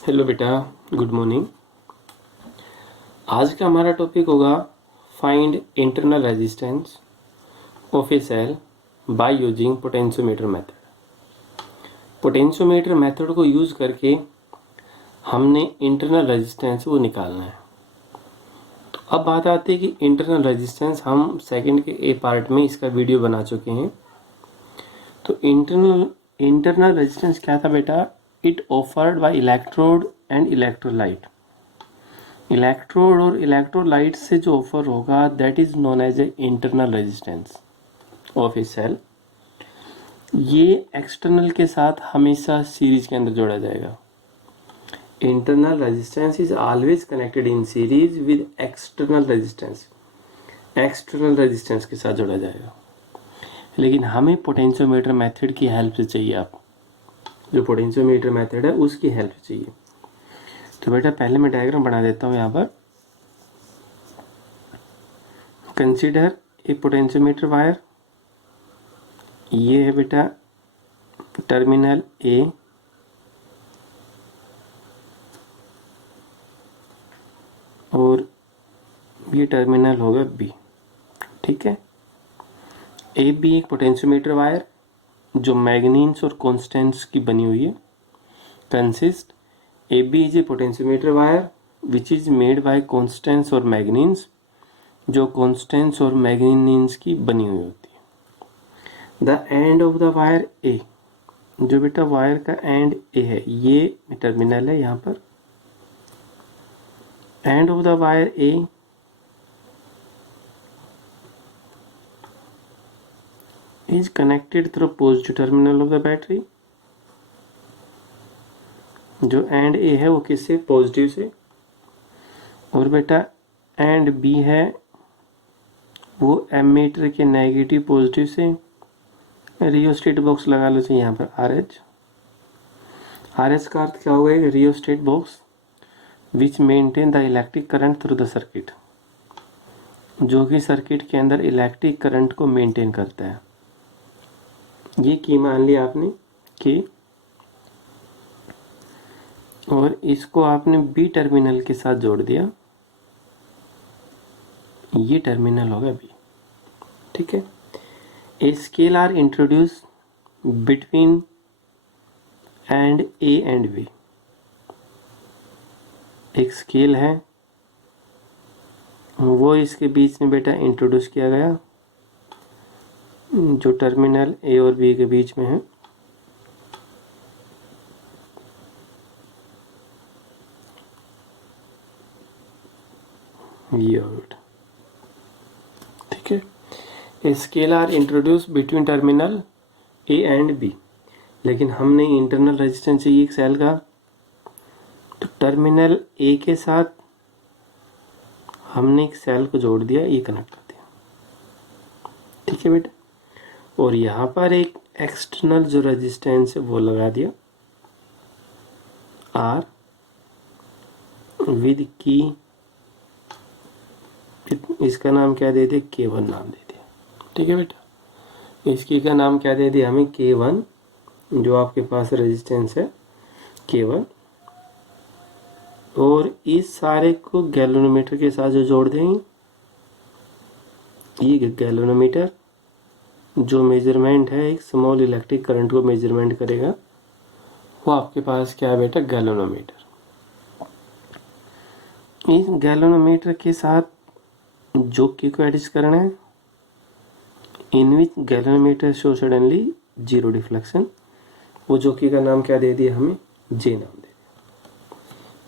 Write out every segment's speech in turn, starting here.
Hello बेटा, good morning. आज का हमारा टॉपिक होगा find internal resistance of a cell by using potentiometer method. Potentiometer method को यूज़ करके हमने इंटरनल रेजिस्टेंस को निकालना है। तो अब बात आती है कि इंटरनल रेजिस्टेंस हम सेकंड के ए पार्ट में इसका वीडियो बना चुके हैं। तो इंटरनल रेजिस्टेंस क्या था बेटा? It offered by electrode and electrolyte. Electrode और इलेक्ट्रोलाइट से जो ऑफर होगा that is known as a internal resistance of a cell. ये एक्सटर्नल के साथ हमेशा सीरीज के अंदर जोड़ा जाएगा। Internal resistance is always connected in series with external resistance. External resistance के साथ जोड़ा जाएगा, लेकिन हमें पोटेंशियोमीटर मेथड की हेल्प से चाहिए। आप जो पोटेंशियोमीटर मेथड है उसकी हेल्प चाहिए। तो बेटा पहले मैं डायग्राम बना देता हूँ यहाँ पर। Consider a potentiometer wire. ये है बेटा टर्मिनल ए और ये टर्मिनल होगा बी। ठीक है। ए बी एक पोटेंशियोमीटर वायर जो मैग्नीन्स और कॉन्स्टेंट्स की बनी हुई है। Consist AB is a potentiometer wire which is made by constants और मैग्नीन्स, जो कॉन्स्टेंट्स और मैग्नीन्स की बनी हुई होती है। The end of the wire A, जो बेटा वायर का एंड A है, ये टर्मिनल है। यहाँ पर and of the wire A is connected through positive terminal of the battery। जो एंड ए है वो किससे? पॉजिटिव से। और बेटा एंड बी है वो एमीटर के नेगेटिव पॉजिटिव से। रियोस्टेट बॉक्स लगा लो चाहिए यहाँ पर आर एच का अर्थ क्या होगा? Rheostat box which maintain the electric current through the circuit, जो कि सर्किट के अंदर इलेक्ट्रिक करंट को मेंटेन करता है। ये की मान लिया आपने कि, और इसको आपने बी टर्मिनल के साथ जोड़ दिया। ये टर्मिनल होगा बी। ठीक है। A scale are introduce between end A and B. एक स्केल है वो इसके बीच में बेटा इंट्रोड्यूस किया गया, जो टर्मिनल ए और बी के बीच में है। ठीक है। Scale are introduce between terminal A and B. लेकिन हमने इंटरनल रेजिस्टेंस चाहिए एक सेल का, तो टर्मिनल ए के साथ हमने एक सेल को जोड़ दिया, ये कनेक्ट कर दिया। ठीक है बेटा। और यहाँ पर एक एक्सटर्नल जो रेजिस्टेंस है वो लगा दिया आर विद की, इसका नाम क्या दे दिया? K1 नाम दे दिया। ठीक है बेटा। इसकी का नाम क्या दे दिया हमें? K1, जो आपके पास रेजिस्टेंस है K1। और इस सारे को गैल्वेनोमीटर के साथ जो जोड़ देंगे, ये गैल्वेनोमीटर जो मेजरमेंट है एक स्मॉल इलेक्ट्रिक करंट को मेजरमेंट करेगा, वो आपके पास क्या है बेटा? गैल्वेनोमीटर। इस गैल्वेनोमीटर के साथ जो की को एडजस्ट करना है, in which galvanometer show suddenly zero deflection. वो जोकी का नाम क्या दे दिया हमें? जे नाम दे दिया।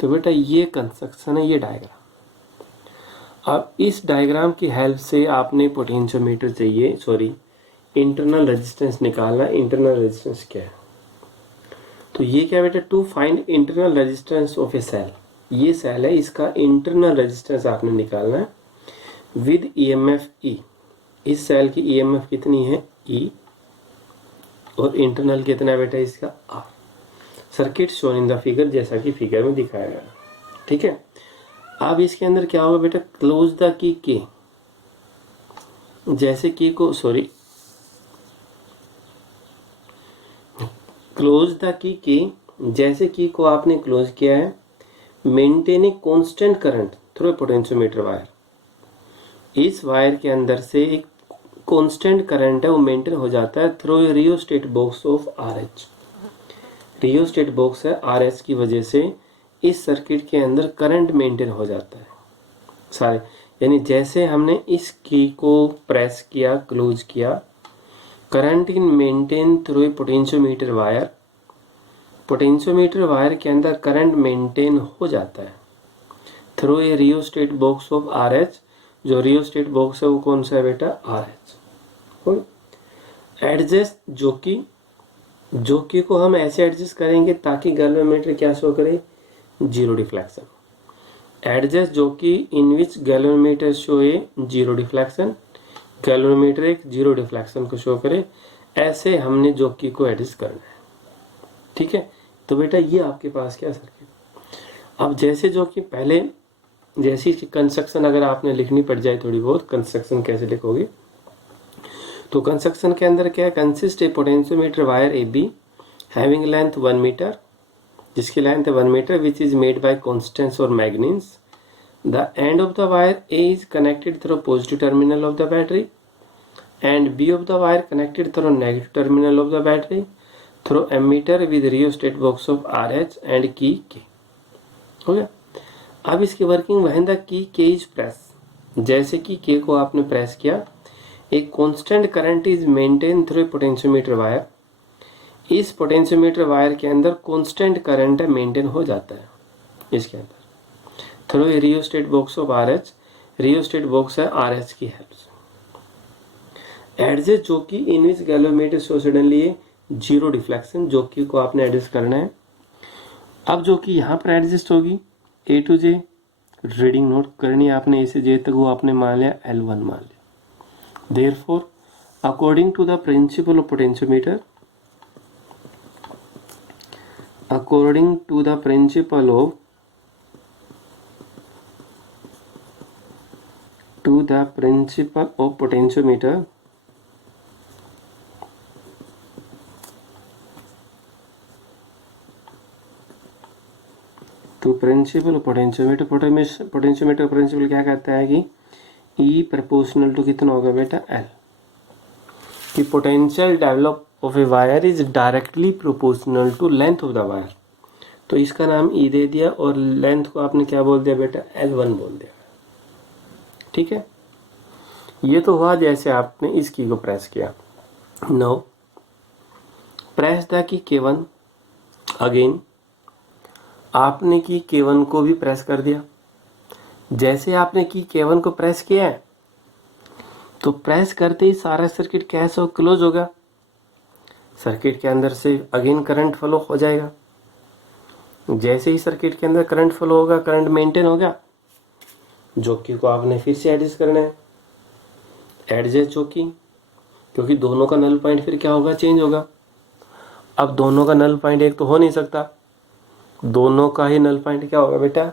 तो बेटा ये कंस्ट्रक्शन है, ये डायग्राम। अब इस डायग्राम की हेल्प से आपने पोटेंशियोमीटर चाहिए, सॉरी इंटरनल रेजिस्टेंस निकालना। इंटरनल रेजिस्टेंस क्या है? तो ये क्या बेटा? To find internal resistance of a cell. ये सेल है, इसका इंटरनल रेजिस्टेंस आपने निकालना है विद EMF E। इस सेल की EMF कितनी है? E। और इंटरनल कितना है बेटा इसका? R। Circuit shown in the figure, जैसा कि फिगर में दिखाया गया। ठीक है। अब इसके अंदर क्या होगा बेटा? Close the key K। जैसे की को, sorry close the key K जैसे की को आपने क्लोज किया है, maintain a constant current through potentiometer wire. इस वायर के अंदर से एक कांस्टेंट करंट है वो मेंटेन हो जाता है through rheostat box of RH. Rheostat box है आरएच की वजह से इस सर्किट के अंदर करंट मेंटेन हो जाता है सारे। यानी जैसे हमने इस की को प्रेस किया, क्लोज किया, current in maintain through potentiometer wire. Potentiometer wire के अंदर करंट मेंटेन हो जाता है through a rheostat box of RH. जो रियोस्टेट बॉक्स है वो कौन सा है बेटा? आरएच। एडजस्ट जो कि को हम ऐसे एडजस्ट करेंगे ताकि गैल्वेनोमीटर क्या शो करे? Zero deflection. एडजस्ट जो कि in which galvanometer show A zero deflection, galvanometer एक जीरो डिफ्लेक्शन को शो करे, ऐसे हमने जो की को एडजस्ट करना है। ठीक है, तो बेटा ये आपके पास क्या सर्किट। अब जैसे जो कि पहले जैसी कंस्ट्रक्शन अगर आपने लिखनी पड़ जाए थोड़ी बहुत, कंस्ट्रक्शन कैसे लिखोगे? तो कंस्ट्रक्शन के अंदर क्या consist a potentiometer wire A B having length 1 metre, जिसकी लेंथ है 1 metre, which is made by constants और manganins. The end of the wire A is connected through positive terminal of the battery and B of the wire connected through negative terminal of the battery through ammeter with rheostat box of R H and key K. हो गया। अब इसकी working when the key is press, जैसे कि के को आपने press किया, एक constant current is maintain through potentiometer wire. इस पोटेंशियोमीटर वायर के अंदर कांस्टेंट करंट है मेंटेन हो जाता है इसके अंदर through a rheostat box of RH. Rheostat box है आरएच की हेल्प से। एडजस्ट जो कि in which galvanometer show suddenly zero deflection, जो कि को आपने एडजस्ट करना है। अब जो कि यहाँ पर एडजस्ट होगी ए टू जे, रीडिंग नोट करनी है आपने, ए से जे तक, वो आपने मान लिया L1 मान लिया। Therefore according to the principle of potentiometer, according to the principle of potentiometer, तो प्रिंसिपल पोटेंशियोमीटर प्रिंसिपल क्या कहता है कि E प्रोपोर्शनल टू कितना होगा बेटा? L। कि potential develop of a wire is directly proportional to length of the wire. तो इसका नाम E दे दिया और लेंथ को आपने क्या बोल दिया बेटा? L1 बोल दिया। ठीक है, ये तो हुआ जैसे आपने इस की को प्रेस किया। No press the key K1 again, आपने की K1 को भी प्रेस कर दिया। जैसे आपने की K1 को प्रेस किया है तो प्रेस करते ही सारा सर्किट कैसे हो? क्लोज होगा। सर्किट के अंदर से अगेन करंट फ्लो हो जाएगा। जैसे ही सर्किट के अंदर करंट फ्लो होगा, करंट मेंटेन होगा। जोकी को आपने फिर से एडजस्ट करना है, एडजस्ट जोकी, क्योंकि दोनों का नल पॉइंट फिर क्या होगा? चेंज होगा। अब दोनों का नल पॉइंट एक तो हो नहीं सकता, दोनों का ही नल पॉइंट क्या होगा बेटा?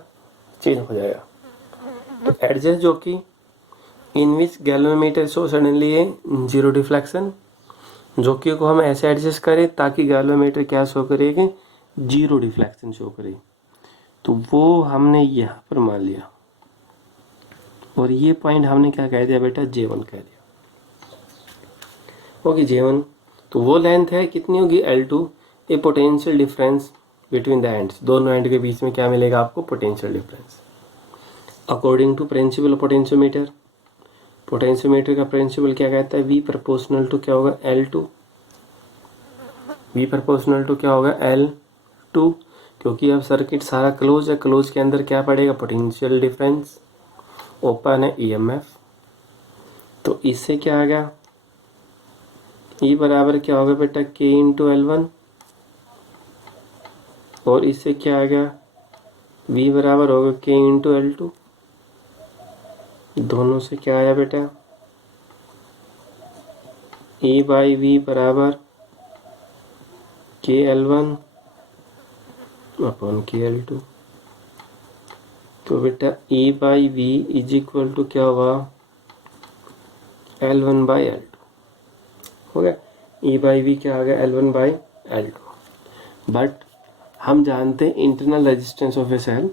चेंज हो जाएगा। तो एडजस्ट जो कि in which galvanometer show suddenly है जीरो डिफ्लेक्शन, जो कि को हम ऐसे एडजस्ट करें ताकि गैल्वेनोमीटर क्या शो करेगा? जीरो डिफ्लेक्शन शो करे। तो वो हमने यहाँ पर मान लिया और ये पॉइंट हमने क्या कह दिया बेटा? J1 कह दिया। ओके J1, तो वो लेंथ है कितनी होगी? L2। A potential difference between the ends, दोनों एंड के बीच में क्या मिलेगा आपको? Potential difference. According to principle potentiometer, potentiometer का प्रिंसिपल क्या कहता है? V प्रोपोर्शनल टू क्या होगा? L2। V प्रोपोर्शनल टू क्या होगा? L2, क्योंकि अब सर्किट सारा क्लोज है, क्लोज के अंदर क्या पड़ेगा? Potential difference. ओपन है EMF, तो इससे क्या आ गया? E बराबर क्या होगा बेटा? K इंटू L1, और इससे क्या आ गया? V बराबर होगा K इंटू L2। दोनों से क्या आया बेटा? E बाई V बराबर K L1 upon K L2। तो बेटा E by V is equal to क्या हुआ? L1 बाई L2 हो गया। E बाई V क्या आ गया? L1 by L2। बट हम जानते हैं internal resistance of a cell,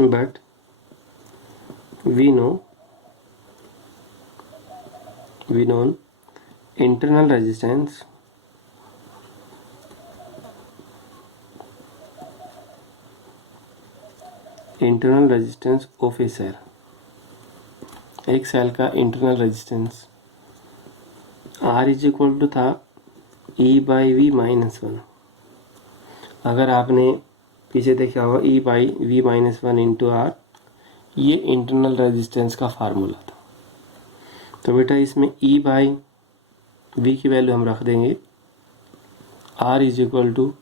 but we know internal resistance of a cell. एक सेल का internal resistance R is equal to था E/V-1। अगर आपने पीछे देखा होगा E/V-1 इंटू R, ये इंटरनल रेजिस्टेंस का फार्मूला था। तो बेटा इसमें E/V की वैल्यू हम रख देंगे, R is equal to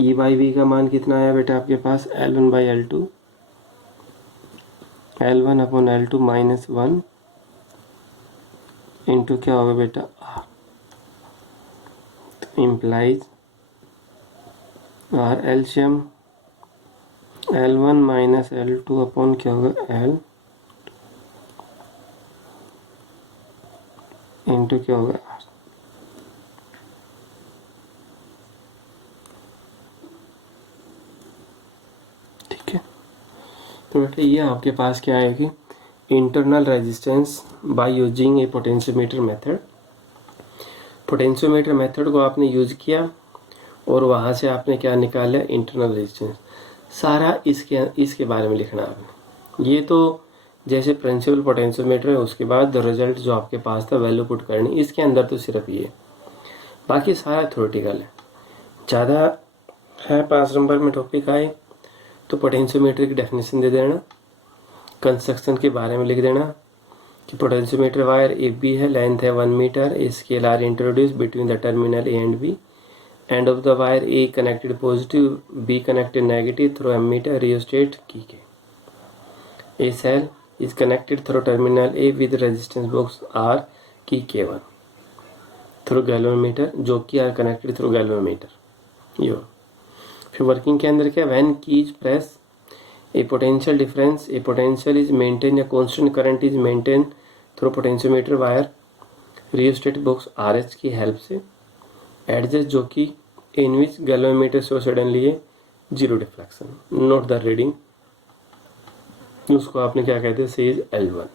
E/V का मान कितना आया बेटा आपके पास, L1/L2, L1/L2 -1 इंटू क्या होगा बेटा R, तो implies R एलशियम L1 minus L2 upon क्या होगा L इंटू क्या होगा R। ठीक है, तो बेटा ये आपके पास क्या आएगी, internal resistance by using A potentiometer method. Potentiometer method को आपने यूज किया और वहाँ से आपने क्या निकाला, इंटरनल रेजिस्टेंस। सारा इसके बारे में लिखना आपने। ये तो जैसे प्रिंसिपल पोटेंशियोमीटर है, उसके बाद रिजल्ट जो आपके पास था वैल्यू पुट करनी, इसके अंदर तो सिर्फ ये, बाकी सारा थ्योरेटिकल है। ज़्यादा है 5 नंबर में टॉपिक आए तो पोटेंशियोमीटर की डेफिनेशन दे देना, कंस्ट्रक्शन के बारे में लिख देना कि पोटेंशियोमीटर वायर ए बी है, लेंथ है 1 metre, a scale are introduce between the terminal A and B, end of the wire A connected positive, B connected negative through ammeter rheostat की K. A cell is connected through terminal A with resistance box R की K1 through galvanometer, जो कि are connected through galvanometer। यो फिर working के अंदर क्या, when key is pressed a potential is maintained, a constant current is maintained through potentiometer wire rheostat box RH की help से adjust, जो कि in which galvanometer show suddenly a zero deflection, note the reading, उसको आपने क्या कहते हैं, says L1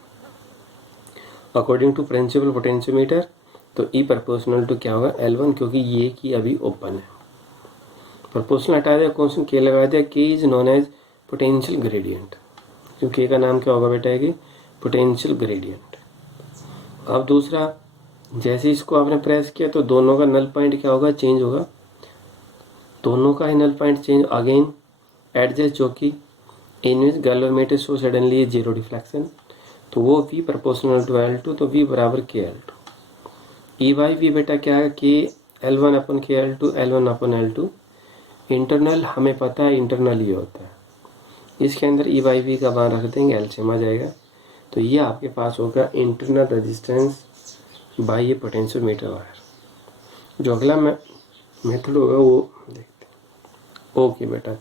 according to principle potentiometer. तो E प्रोपोर्शनल टू क्या होगा, L1, क्योंकि ये की अभी ओपन है। प्रोपोर्शनल हटा दिया, कॉन्स्टेंट K लगा दिया, K is known as potential gradient, क्योंकि K का नाम क्या होगा बेटा कि पोटेंशियल ग्रेडियंट। अब दूसरा, जैसे इसको आपने प्रेस किया तो दोनों का नल पॉइंट क्या होगा, चेंज होगा, दोनों का ही null point change. Again adjust, जो कि in which galvanometer show suddenly zero deflection, तो वो V प्रोपोर्शनल टू L2, तो V बराबर KL2। E/V बेटा क्या है, K L1 अपन KL2, L1 अपन L2। इंटरनल हमें पता है, इंटरनल ये होता है, इसके अंदर E/V का मान रख देंगे, एलसीएम आ जाएगा। तो ये आपके पास होगा इंटरनल रेजिस्टेंस बाय ये पोटेंशियोमीटर वायर। जो अगला मेथड होगा वो देखते हैं। ओके बेटा,